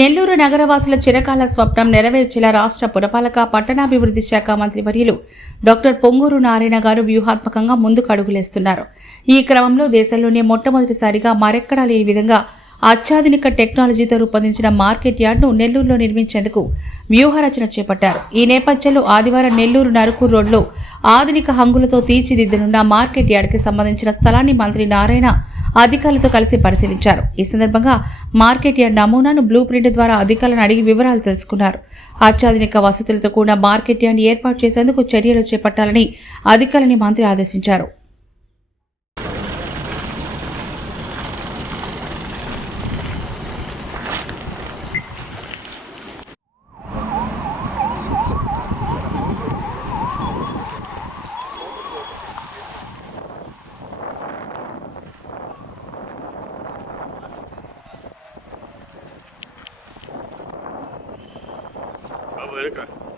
నెల్లూరు నగరవాసుల చిరకాల స్వప్నం నెరవేర్చేలా రాష్ట్ర పురపాలక పట్టణాభివృద్ధి శాఖ మంత్రి వర్యులు డాక్టర్ పొంగూరు నారాయణ గారు వ్యూహాత్మకంగా ముందుకు అడుగులేస్తున్నారు. ఈ క్రమంలో దేశంలోనే మొట్టమొదటిసారిగా మరెక్కడా లేని విధంగా అత్యాధునిక టెక్నాలజీతో రూపొందించిన మార్కెట్ యార్డ్ను నెల్లూరులో నిర్మించేందుకు వ్యూహరచన చేపట్టారు. ఈ నేపథ్యంలో ఆదివారం నెల్లూరు నరుకు రోడ్లో ఆధునిక హంగులతో తీర్చిదిద్దనున్న మార్కెట్ యార్డ్కి సంబంధించిన స్థలాన్ని మంత్రి నారాయణ అధికారులతో కలిసి పరిశీలించారు. ఈ సందర్భంగా మార్కెట్ యార్డ్ నమూనాను బ్లూ ప్రింట్ ద్వారా అధికారులను అడిగి వివరాలు తెలుసుకున్నారు. అత్యాధునిక వసతులతో కూడిన మార్కెట్ యార్డ్ ఏర్పాటు చేసేందుకు చర్యలు చేపట్టాలని అధికారులని మంత్రి ఆదేశించారు. Америка.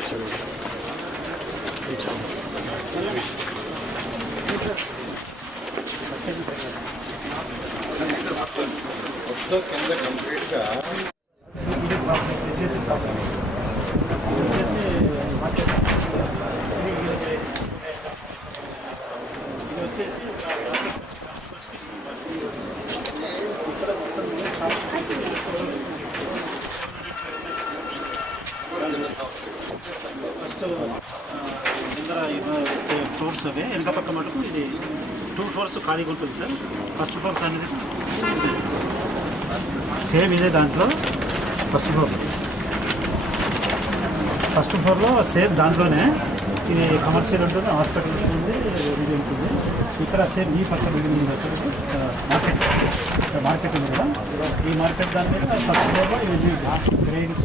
일정. 일정. 어떻게 근데 감독일까? ఫస్ట్ ముందర ఫ్లోర్స్ అవే వెనక పక్క మటుకు ఇది టూ ఫ్లోర్స్ ఖాళీగా ఉంటుంది సార్ ఫస్ట్ ఫ్లోర్ అనేది సేమ్ ఇదే దాంట్లో ఫస్ట్ ఫ్లోర్ ఫస్ట్ ఫ్లోర్లో సేమ్ దాంట్లోనే ఇది కమర్షియల్ ఉంటుంది హాస్పిటల్ ఉంటుంది ఇది ఉంటుంది ఇక్కడ సేమ్ ఈ పక్క బిల్డింగ్ ఉంది వచ్చేసి మార్కెట్ మార్కెట్ ఉంది కదా ఈ మార్కెట్ దాని మీద ఫస్ట్ ఫ్లోర్లో ఇది గ్రెయిన్స్